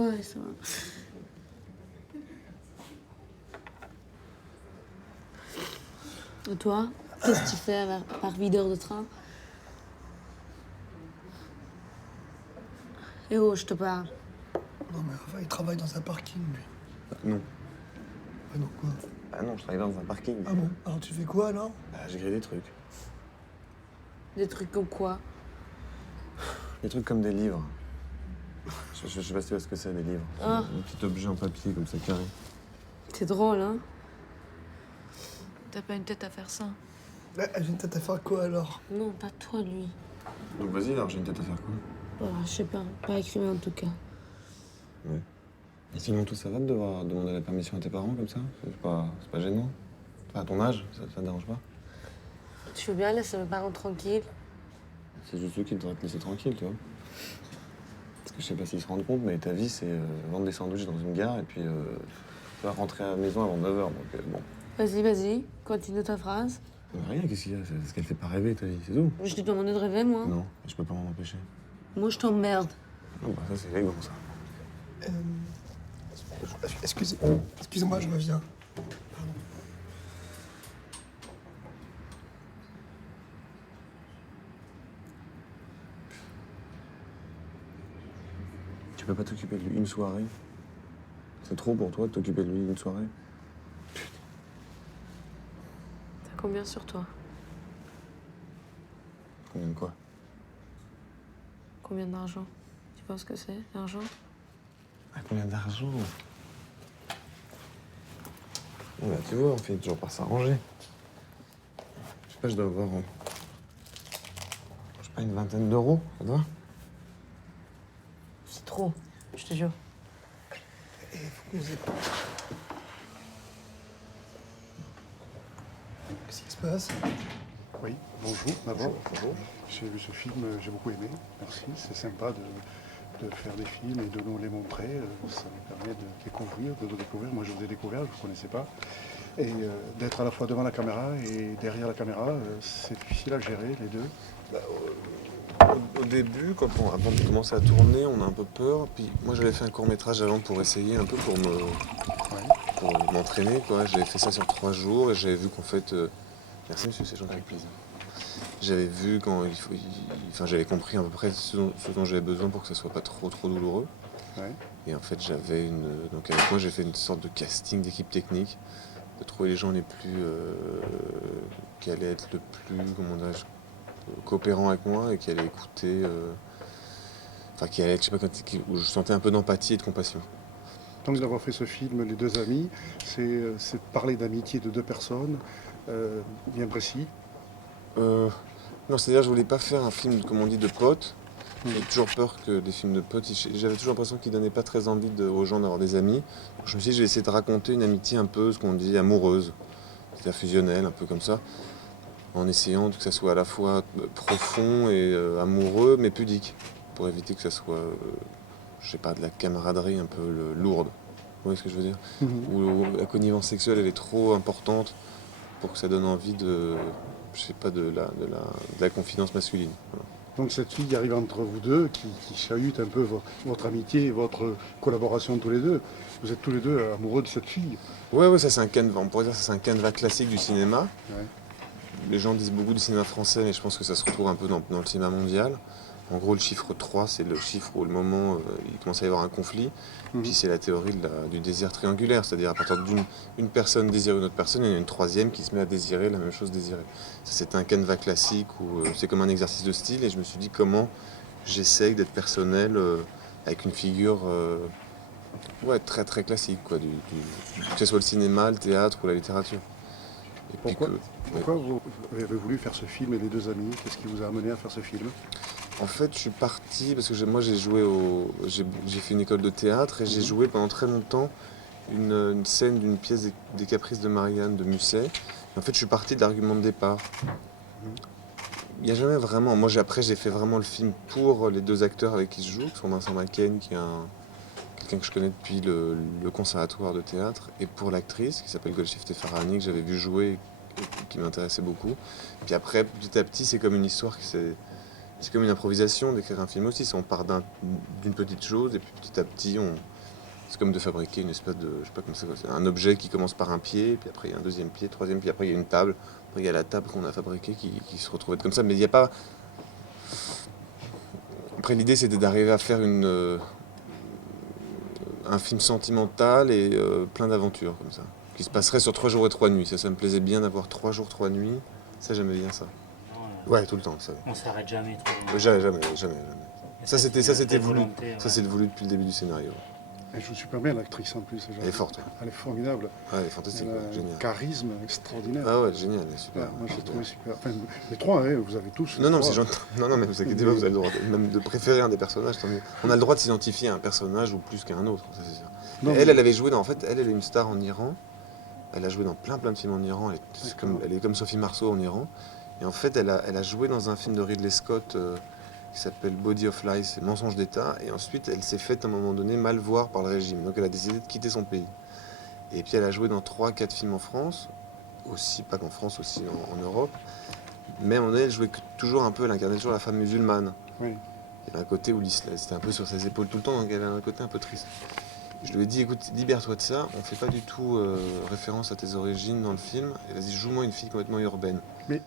Ouais, ça va. Et toi, qu'est-ce que tu fais par videur de train? Eh oh, je te parle. Non, mais enfin, il travaille dans un parking, lui. Non. Ah non, quoi? Ah non, je travaille dans un parking. Ah bon? Alors tu fais quoi, alors? Je grille des trucs. Des trucs comme quoi? Des trucs comme des livres. Je sais pas si tu vois ce que c'est, des livres. Ah. Un petit objet en papier comme ça, carré. C'est drôle, hein? T'as pas une tête à faire ça? J'ai une tête à faire quoi, alors? Non, pas toi, lui. Donc vas-y, alors j'ai une tête à faire quoi? Je sais pas écrivain en tout cas. Ouais. Et sinon, tout ça va de devoir demander la permission à tes parents comme ça? C'est pas gênant? Enfin, à ton âge, ça te dérange pas? Tu veux bien laisser mes parents tranquilles? C'est juste eux qui devraient te laisser tranquille, tu vois. Parce que je sais pas s'ils se rendent compte, mais ta vie, c'est vendre des sandwichs dans une gare et puis tu vas rentrer à la maison avant 9h, donc bon. Vas-y, continue ta phrase. Rien, qu'est-ce qu'il y a? C'est parce qu'elle fait pas rêver, ta vie, c'est tout. Je t'ai demandé de rêver, moi. Non, je peux pas m'en empêcher. Moi, je t'emmerde. Non, bah ça, c'est élégant, ça. Excusez-moi, je reviens. Pardon. Tu peux pas t'occuper de lui une soirée? C'est trop pour toi de t'occuper de lui une soirée? T'as combien sur toi? Combien de quoi? Combien d'argent? Tu penses que c'est, l'argent? Combien d'argent? Bah, tu vois, on finit toujours par s'arranger. Je sais pas, je dois avoir... je sais pas, une vingtaine d'euros, ça te va? C'est trop, je te jure. Et vous nous êtes... Qu'est-ce qui se passe? Oui, bonjour d'abord. Bonjour. J'ai vu ce film, j'ai beaucoup aimé. Merci, c'est sympa de faire des films et de nous les montrer. Ça nous permet de nous découvrir. Moi, je vous ai découvert, je ne vous connaissais pas. Et d'être à la fois devant la caméra et derrière la caméra, c'est difficile à gérer, les deux. Au début, avant de commencer à tourner, on a un peu peur. Puis moi, j'avais fait un court-métrage avant pour essayer un peu, pour m'entraîner, quoi. J'avais fait ça sur 3 jours et j'avais vu qu'en fait... Merci, monsieur, c'est gentil. Avec plaisir. J'avais vu j'avais compris à peu près ce dont j'avais besoin pour que ça soit pas trop douloureux. Ouais. Et en fait, donc avec moi, j'ai fait une sorte de casting d'équipe technique, de trouver les gens les plus... qui allaient être le plus, comment dirais-je, coopérants avec moi et qui allaient écouter... qui allaient être, je sais pas, où je sentais un peu d'empathie et de compassion. Donc d'avoir fait ce film, Les Deux Amis, c'est parler d'amitié de deux personnes, bien précis. Non, c'est-à-dire je voulais pas faire un film, comme on dit, de potes. J'ai toujours peur que des films de potes, j'avais toujours l'impression qu'ils donnaient pas très envie aux gens d'avoir des amis. Donc, je me suis dit, je vais essayer de raconter une amitié un peu, ce qu'on dit, amoureuse, c'est-à-dire fusionnelle, un peu comme ça, en essayant que ça soit à la fois profond et amoureux, mais pudique, pour éviter que ça soit, je sais pas, de la camaraderie un peu lourde. Vous voyez ce que je veux dire? Où la connivence sexuelle, elle est trop importante pour que ça donne envie de, je sais pas, de la confidence masculine. Voilà. Donc cette fille arrive entre vous deux, qui chahute un peu votre amitié et votre collaboration tous les deux. Vous êtes tous les deux amoureux de cette fille. Ouais, ça c'est un canevas, on pourrait dire que c'est un canevas classique du cinéma. Ouais. Les gens disent beaucoup du cinéma français, mais je pense que ça se retrouve un peu dans le cinéma mondial. En gros, le chiffre 3, c'est le chiffre où le moment il commence à y avoir un conflit. Puis c'est la théorie du désir triangulaire, c'est-à-dire à partir d'une personne désire une autre personne, il y en a une troisième qui se met à désirer la même chose désirée. Ça, c'est un canevas classique où c'est comme un exercice de style, et je me suis dit comment j'essaye d'être personnel avec une figure très très classique, quoi, que ce soit le cinéma, le théâtre ou la littérature. Et Pourquoi vous avez voulu faire ce film et Les Deux Amis? Qu'est-ce qui vous a amené à faire ce film? En fait, je suis parti parce que moi j'ai joué j'ai fait une école de théâtre et j'ai joué pendant très longtemps une scène d'une pièce des Caprices de Marianne de Musset. Et en fait, je suis parti de l'argument de départ. Il n'y a jamais vraiment... Moi, après, j'ai fait vraiment le film pour les deux acteurs avec qui je joue, qui sont Vincent Macken, qui est quelqu'un que je connais depuis le conservatoire de théâtre, et pour l'actrice, qui s'appelle Golshifteh Farahani, que j'avais vu jouer et qui m'intéressait beaucoup. Puis après, petit à petit, c'est comme une histoire c'est comme une improvisation d'écrire un film aussi. On part d'une petite chose et puis petit à petit, C'est comme de fabriquer une espèce de, je sais pas comment c'est, quoi, c'est un objet qui commence par un pied, puis après il y a un deuxième pied, troisième, puis après il y a une table, après il y a la table qu'on a fabriquée qui se retrouve être comme ça, mais il n'y a pas... Après l'idée c'était d'arriver à faire un film sentimental et plein d'aventures comme ça, qui se passerait sur 3 jours et 3 nuits. Ça me plaisait bien d'avoir 3 jours, 3 nuits, ça j'aimais bien ça. Ouais, tout le temps, ça. On s'arrête jamais trop. Jamais. Ça c'était voulu, volonté, ça c'est voulu depuis le début du scénario. Elle joue super bien, l'actrice en plus. Elle est forte. Ouais. Elle est formidable. Ouais, elle est fantastique, Elle a ouais, génial. un charisme extraordinaire. Ah ouais, génial, elle est super. Ouais, moi, je l'ai trouvé super. Enfin, les trois, hein, vous avez tous. Non, les c'est trois. gentil. Non, mais vous inquiétez pas, vous avez le droit même de préférer un des personnages. Tant mieux. On a le droit de s'identifier à un personnage ou plus qu'à un autre, ça c'est sûr. Non, Elle avait joué dans. En fait, elle est une star en Iran. Elle a joué dans plein de films en Iran. Elle est comme Sophie Marceau en Iran. Et en fait, elle a joué dans un film de Ridley Scott qui s'appelle Body of Lies, c'est Mensonge d'État. Et ensuite, elle s'est faite à un moment donné mal voir par le régime. Donc elle a décidé de quitter son pays. Et puis elle a joué dans 3-4 films en France. Aussi, pas qu'en France, aussi en Europe. Mais à un moment donné, elle jouait toujours un peu, elle incarnait toujours la femme musulmane. Oui. Il y avait un côté où l'islam, c'était un peu sur ses épaules tout le temps, donc elle avait un côté un peu triste. Je lui ai dit, écoute, libère-toi de ça, on fait pas du tout référence à tes origines dans le film, et vas-y, joue-moi une fille complètement urbaine. Mais